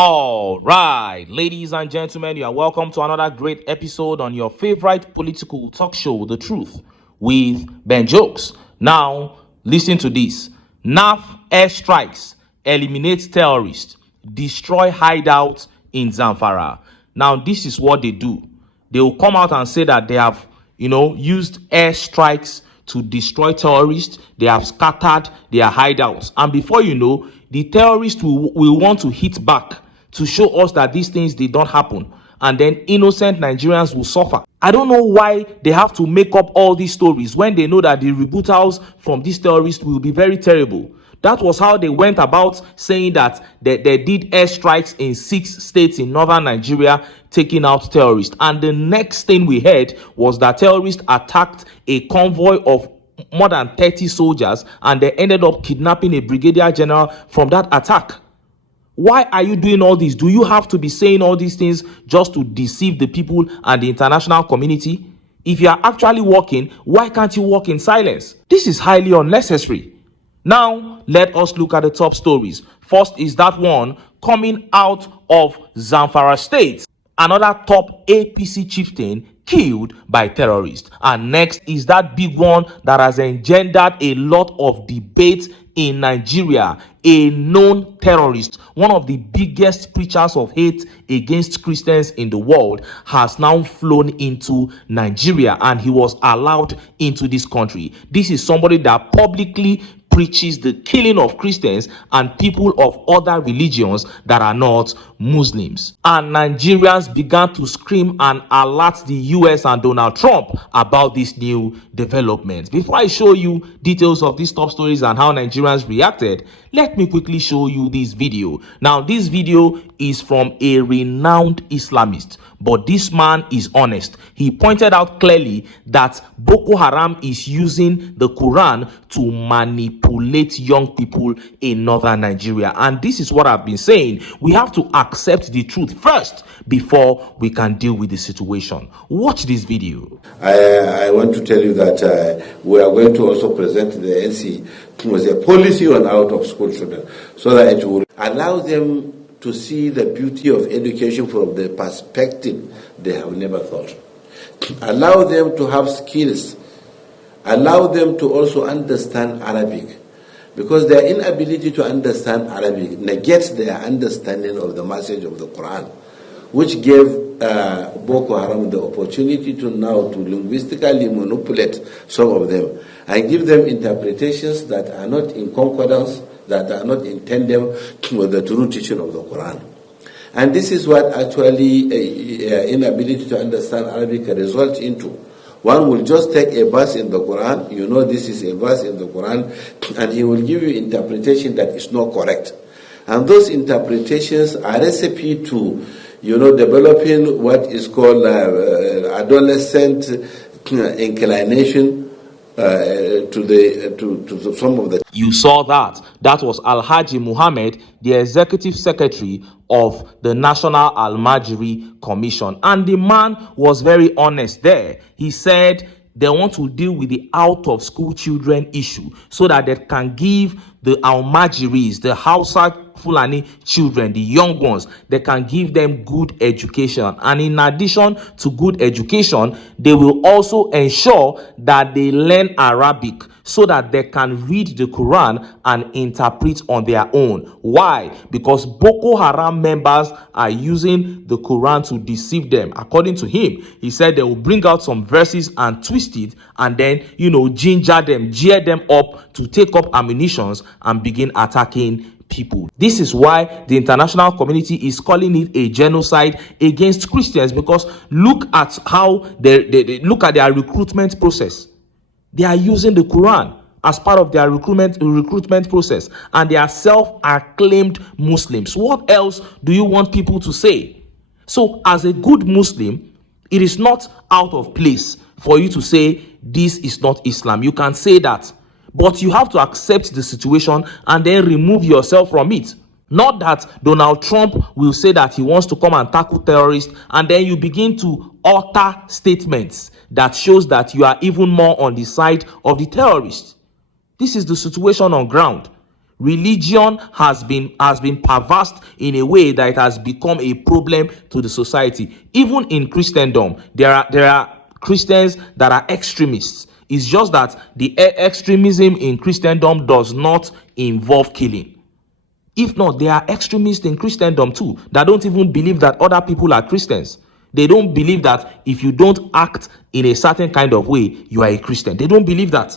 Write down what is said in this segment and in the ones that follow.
All right, ladies and gentlemen, you are welcome to another great episode on your favorite political talk show, The Truth, with Ben Jokes. Now, listen to this. NAF airstrikes, eliminates terrorists, destroy hideouts in Zanfara. Now, this is what they do. They will come out and say that they have, used airstrikes to destroy terrorists. They have scattered their hideouts. And before you know, the terrorists will want to hit back to show us that these things did not happen, and then innocent Nigerians will suffer. I don't know why they have to make up all these stories when they know that the rebuttals from these terrorists will be very terrible. That was how they went about saying that they did airstrikes in 6 states in northern Nigeria, taking out terrorists. And the next thing we heard was that terrorists attacked a convoy of more than 30 soldiers, and they ended up kidnapping a brigadier general from that attack. Why are you doing all this? Do you have to be saying all these things just to deceive the people and the international community? If you are actually working, why can't you work in silence? This is highly unnecessary. Now, let us look at the top stories. First is that one coming out of Zanfara State. Another top APC chieftain killed by terrorists. And next is that big one that has engendered a lot of debate in Nigeria. A known terrorist, one of the biggest preachers of hate against Christians in the world, has now flown into Nigeria, and he was allowed into this country. This is somebody that publicly preaches the killing of Christians and people of other religions that are not Muslims. And Nigerians began to scream and alert the US and Donald Trump about this new development. Before I show you details of these top stories and how Nigerians reacted, let me quickly show you this video. Now, this video is from a renowned Islamist, but this man is honest. He pointed out clearly that Boko Haram is using the Quran to manipulate young people in northern Nigeria. And this is what I've been saying. We have to accept the truth first before we can deal with the situation. Watch this video. I want to tell you that we are going to also present the NC as a policy on out-of-school children, so that it will allow them to see the beauty of education from the perspective they have never thought. Allow them to have skills. Allow them to also understand Arabic, because their inability to understand Arabic negates their understanding of the message of the Quran, which gave Boko Haram the opportunity to linguistically manipulate some of them and give them interpretations that are not in concordance, that are not in tandem with the true teaching of the Quran. And this is what actually inability to understand Arabic results into. One will just take a verse in the Quran, this is a verse in the Quran, and he will give you interpretation that is not correct. And those interpretations are recipe to developing what is called adolescent inclination to some of the. You saw that. That was Alhaji Muhammad, the executive secretary of the National Al-Majri Commission. And the man was very honest there. He said they want to deal with the out-of-school children issue so that they can give the Al-Majiris, the Hausa Fulani children, the young ones, they can give them good education. And in addition to good education, they will also ensure that they learn Arabic so that they can read the Quran and interpret on their own. Why? Because Boko Haram members are using the Quran to deceive them. According to him, he said they will bring out some verses and twist it and then, ginger them, gear them up to take up ammunitions and begin attacking people. This is why the international community is calling it a genocide against Christians, because look at how they look at their recruitment process. They are using the Quran as part of their recruitment process, and they are self-acclaimed Muslims. What else do you want people to say? So as a good Muslim, it is not out of place for you to say this is not Islam. You can say that, but you have to accept the situation and then remove yourself from it. Not that Donald Trump will say that he wants to come and tackle terrorists, and then you begin to utter statements that shows that you are even more on the side of the terrorists. This is the situation on ground. Religion has been perversed in a way that it has become a problem to the society. Even in Christendom, there are Christians that are extremists. It's just that the extremism in Christendom does not involve killing. If not, there are extremists in Christendom too that don't even believe that other people are Christians. They don't believe that if you don't act in a certain kind of way, you are a Christian. They don't believe that.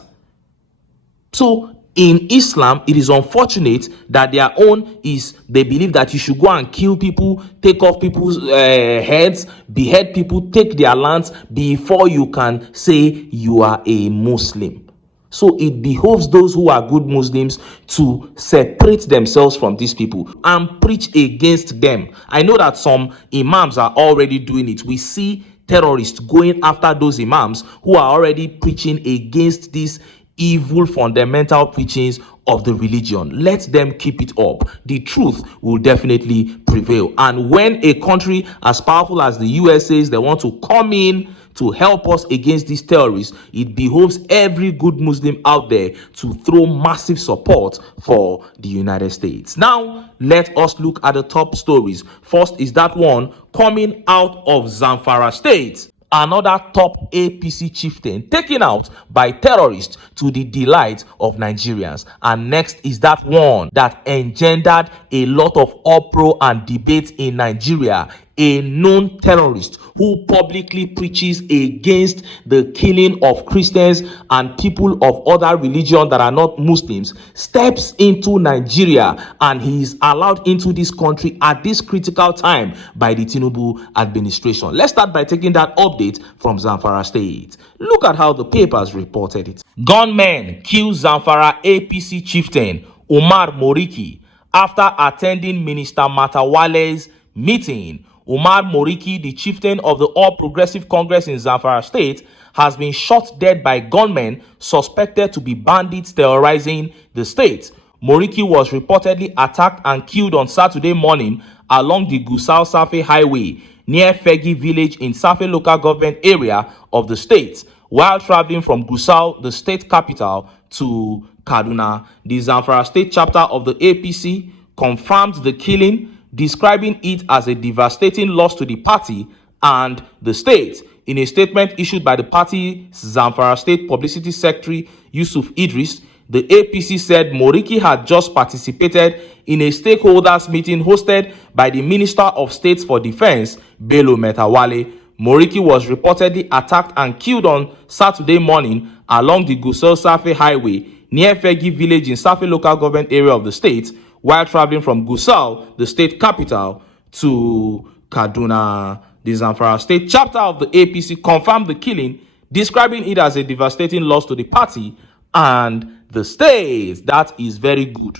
So in Islam, it is unfortunate that their own is they believe that you should go and kill people, take off people's heads, behead people, take their lands before you can say you are a Muslim. So it behoves those who are good Muslims to separate themselves from these people and preach against them. I know that some imams are already doing it. We see terrorists going after those imams who are already preaching against these evil fundamental preachings of the religion. Let them keep it up. The truth will definitely prevail. And when a country as powerful as the US says they want to come in to help us against these terrorists, it behoves every good Muslim out there to throw massive support for the United States. Now, let us look at the top stories. First is that one coming out of Zanfara State. Another top APC chieftain taken out by terrorists to the delight of Nigerians. And next is that one that engendered a lot of uproar and debate in Nigeria. A known terrorist who publicly preaches against the killing of Christians and people of other religion that are not Muslims steps into Nigeria, and he is allowed into this country at this critical time by the Tinubu administration. Let's start by taking that update from Zamfara State. Look at how the papers reported it. Gunmen kill Zanfara APC chieftain Umar Moriki after attending Minister Matawale's meeting. Umar Moriki, the chieftain of the All Progressive Congress in Zamfara State, has been shot dead by gunmen suspected to be bandits terrorizing the state. Moriki was reportedly attacked and killed on Saturday morning along the Gusau-Safe Highway near Fegi village in Safe local government area of the state while traveling from Gusau, the state capital, to Kaduna. The Zamfara State chapter of the APC confirmed the killing, describing it as a devastating loss to the party and the state. In a statement issued by the party's Zamfara State Publicity Secretary Yusuf Idris, the APC said Moriki had just participated in a stakeholders meeting hosted by the Minister of State for Defense, Bello Metawale. Moriki was reportedly attacked and killed on Saturday morning along the Gusau-Safe Highway near Fegi village in Safe local government area of the state while traveling from Gusau, the state capital, to Kaduna. The Zamfara State chapter of the APC confirmed the killing, describing it as a devastating loss to the party and the state. That is very good.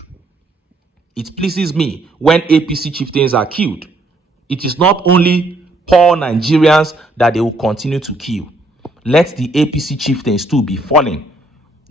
It pleases me when APC chieftains are killed. It is not only poor Nigerians that they will continue to kill. Let the APC chieftains too be falling.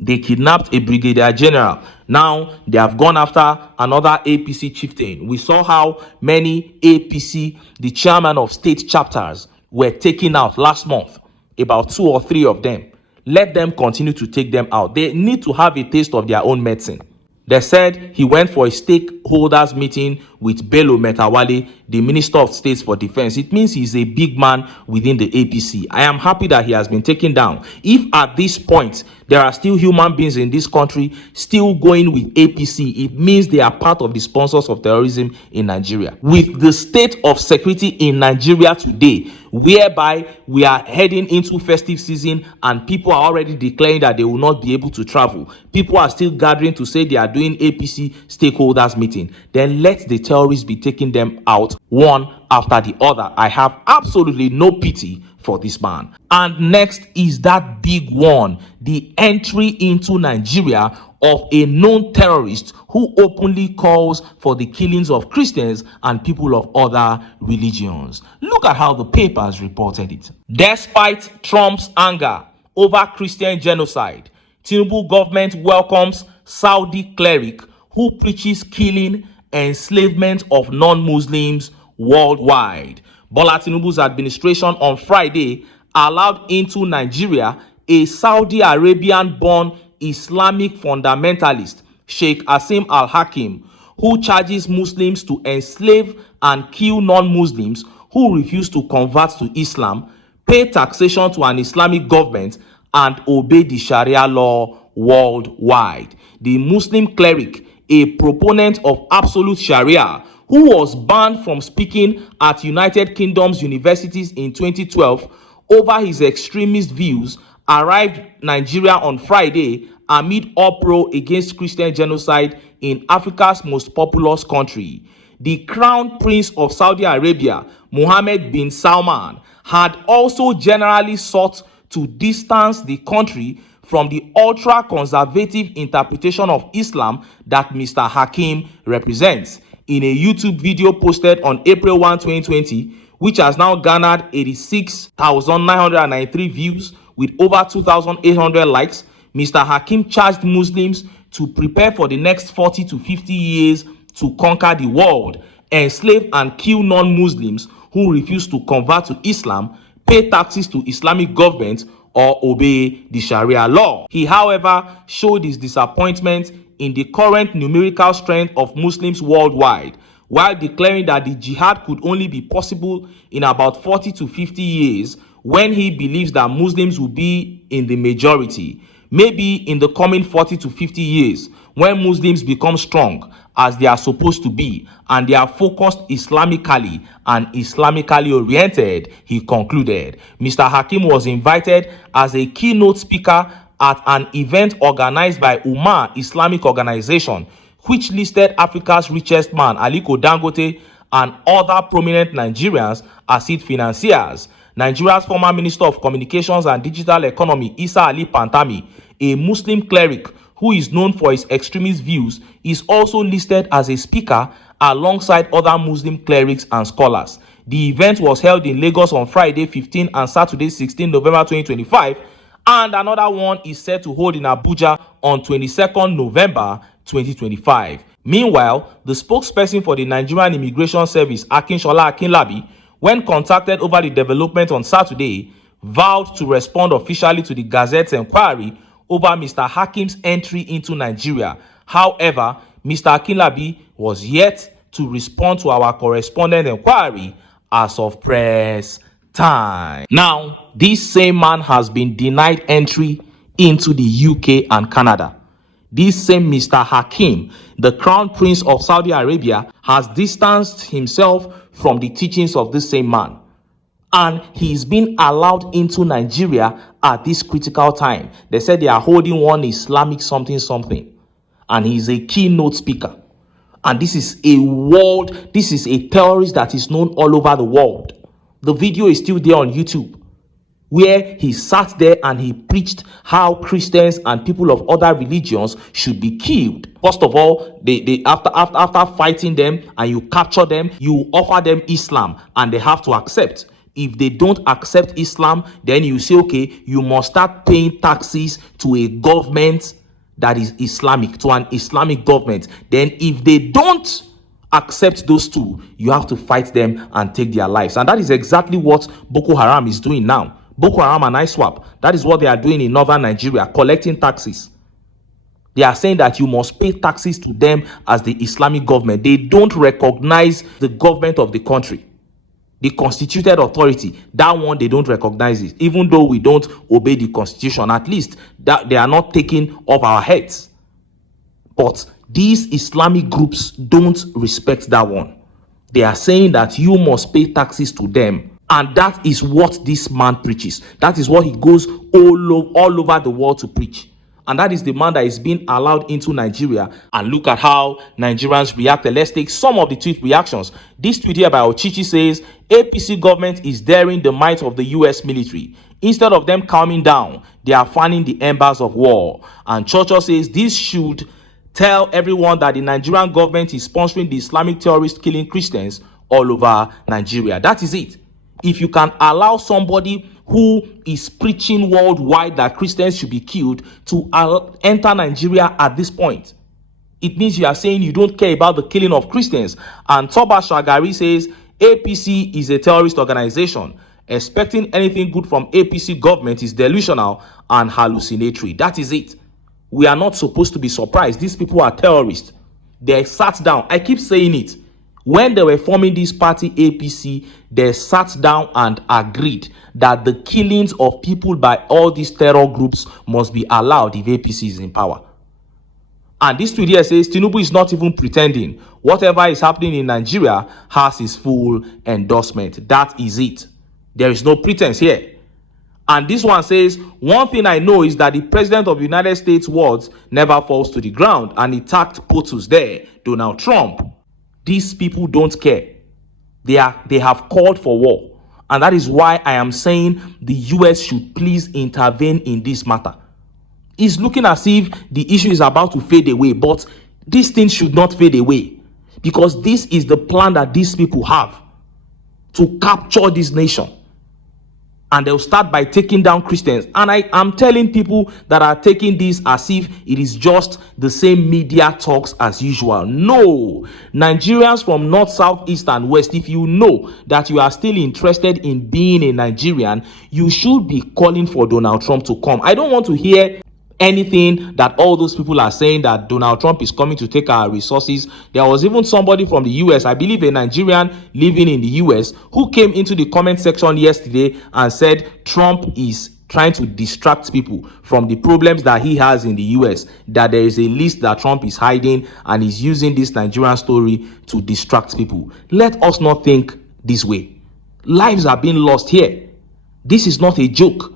They kidnapped a brigadier general. Now they have gone after another APC chieftain. We saw how many APC, the chairman of state chapters, were taken out last month. About 2 or 3 of them. Let them continue to take them out. They need to have a taste of their own medicine. They said he went for a stakeholders meeting with Bello Metawale, the Minister of State for Defense. It means he's a big man within the APC. I am happy that he has been taken down. If at this point there are still human beings in this country still going with APC, it means they are part of the sponsors of terrorism in Nigeria. With the state of security in Nigeria today, whereby we are heading into festive season and people are already declaring that they will not be able to travel, people are still gathering to say they are doing APC stakeholders meeting, then let the terrorists be taking them out one after the other. I have absolutely no pity for this man. And next is that big one, the entry into Nigeria of a known terrorist who openly calls for the killings of Christians and people of other religions. Look at how the papers reported it. Despite Trump's anger over Christian genocide, Tinubu government welcomes Saudi cleric who preaches killing, enslavement of non-Muslims worldwide. Bola Tinubu's administration on Friday allowed into Nigeria a Saudi Arabian-born Islamic fundamentalist, Sheikh Asim al-Hakim, who charges Muslims to enslave and kill non-Muslims who refuse to convert to Islam, pay taxation to an Islamic government, and obey the Sharia law worldwide. The Muslim cleric, a proponent of absolute Sharia, who was banned from speaking at United Kingdom's universities in 2012 over his extremist views, arrived Nigeria on Friday amid uproar against Christian genocide in Africa's most populous country. The Crown Prince of Saudi Arabia, Mohammed bin Salman, had also generally sought to distance the country from the ultra-conservative interpretation of Islam that Mr. Hakim represents. In a YouTube video posted on April 1, 2020, which has now garnered 86,993 views with over 2,800 likes, Mr. Hakim charged Muslims to prepare for the next 40 to 50 years to conquer the world, enslave and kill non-Muslims who refuse to convert to Islam, pay taxes to Islamic governments, or obey the Sharia law. He, however, showed his disappointment in the current numerical strength of Muslims worldwide, while declaring that the jihad could only be possible in about 40 to 50 years, when he believes that Muslims will be in the majority. Maybe in the coming 40 to 50 years, when Muslims become strong, as they are supposed to be, and they are focused Islamically and Islamically oriented, he concluded. Mr. Hakim was invited as a keynote speaker at an event organized by Umar Islamic Organization, which listed Africa's richest man, Aliko Dangote, and other prominent Nigerians as its financiers. Nigeria's former Minister of Communications and Digital Economy, Isa Ali Pantami, a Muslim cleric who is known for his extremist views, is also listed as a speaker alongside other Muslim clerics and scholars. The event was held in Lagos on Friday 15 and Saturday 16 November 2025, and another one is set to hold in Abuja on 22nd November 2025. Meanwhile, the spokesperson for the Nigerian Immigration Service, Akinshola Akinlabi, when contacted over the development on Saturday, vowed to respond officially to the Gazette's inquiry over Mr. Hakim's entry into Nigeria. However, Mr. Akinlabi was yet to respond to our correspondent inquiry as of press time. Now, this same man has been denied entry into the UK and Canada. This same Mr. Hakim, the Crown Prince of Saudi Arabia, has distanced himself from the teachings of this same man, and he's been allowed into Nigeria at this critical time. They said they are holding one Islamic something, and he's a keynote speaker. And this is a terrorist that is known all over the world. The video is still there on YouTube, where he sat there and he preached how Christians and people of other religions should be killed. First of all, they after fighting them and you capture them, you offer them Islam and they have to accept. If they don't accept Islam, then you say, okay, you must start paying taxes to a government that is Islamic, to an Islamic government. Then if they don't accept those two, you have to fight them and take their lives. And that is exactly what Boko Haram is doing now. Boko Haram and ISWAP, that is what they are doing in northern Nigeria, collecting taxes. They are saying that you must pay taxes to them as the Islamic government. They don't recognize the government of the country, the constituted authority. That one, they don't recognize it. Even though we don't obey the constitution, at least that they are not taking off our heads. But these Islamic groups don't respect that one. They are saying that you must pay taxes to them. And that is what this man preaches. That is what he goes all over the world to preach. And that is the man that is being allowed into Nigeria. And look at how Nigerians reacted. Let's take some of the tweet reactions. This tweet here by Ochichi says, APC government is daring the might of the US military. Instead of them calming down, they are fanning the embers of war. And Chocho says, this should tell everyone that the Nigerian government is sponsoring the Islamic terrorists killing Christians all over Nigeria. That is it. If you can allow somebody who is preaching worldwide that Christians should be killed to enter Nigeria at this point, it means you are saying you don't care about the killing of Christians. And Toba Shagari says APC is a terrorist organization. Expecting anything good from APC government is delusional and hallucinatory. That is it. We are not supposed to be surprised. These people are terrorists. They sat down. I keep saying it. When they were forming this party APC, they sat down and agreed that the killings of people by all these terror groups must be allowed if APC is in power. And this tweet here says Tinubu is not even pretending. Whatever is happening in Nigeria has his full endorsement. That is it. There is no pretense here. And this one says, one thing I know is that the president of the United States words never falls to the ground, and he tagged POTUS there, Donald Trump. These people don't care. They have called for war. And that is why I am saying the US should please intervene in this matter. It's looking as if the issue is about to fade away, but this thing should not fade away, because this is the plan that these people have to capture this nation. And they'll start by taking down Christians. And I am telling people that are taking this as if it is just the same media talks as usual. No. Nigerians from north, south, east, and west, if you know that you are still interested in being a Nigerian, you should be calling for Donald Trump to come. I don't want to hear anything that all those people are saying, that Donald Trump is coming to take our resources. There was even somebody from the US, I believe a Nigerian living in the US, who came into the comment section yesterday and said Trump is trying to distract people from the problems that he has in the US, that there is a list that Trump is hiding and is using this Nigerian story to distract people. Let us not think this way. Lives are being lost here. This is not a joke.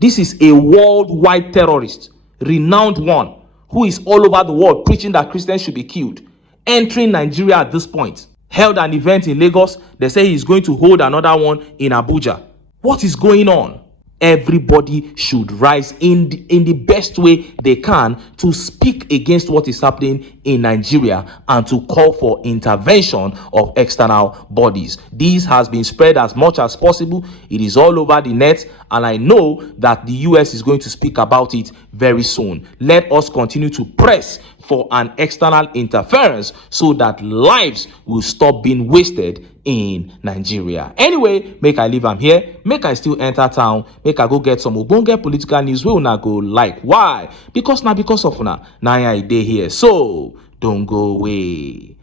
This is a worldwide terrorist, renowned one, who is all over the world preaching that Christians should be killed, entering Nigeria at this point. Held an event in Lagos. They say he's going to hold another one in Abuja. What is going on? Everybody should rise in the best way they can to speak against what is happening in Nigeria and to call for intervention of external bodies. This has been spread as much as possible. It is all over the net, and I know that the US is going to speak about it very soon. Let us continue to press for an external interference so that lives will stop being wasted in Nigeria. Anyway, make I leave am here, make I still enter town, make I go get some ogbonge political news wey una go like. Why? Because of una na I dey here. So don't go away.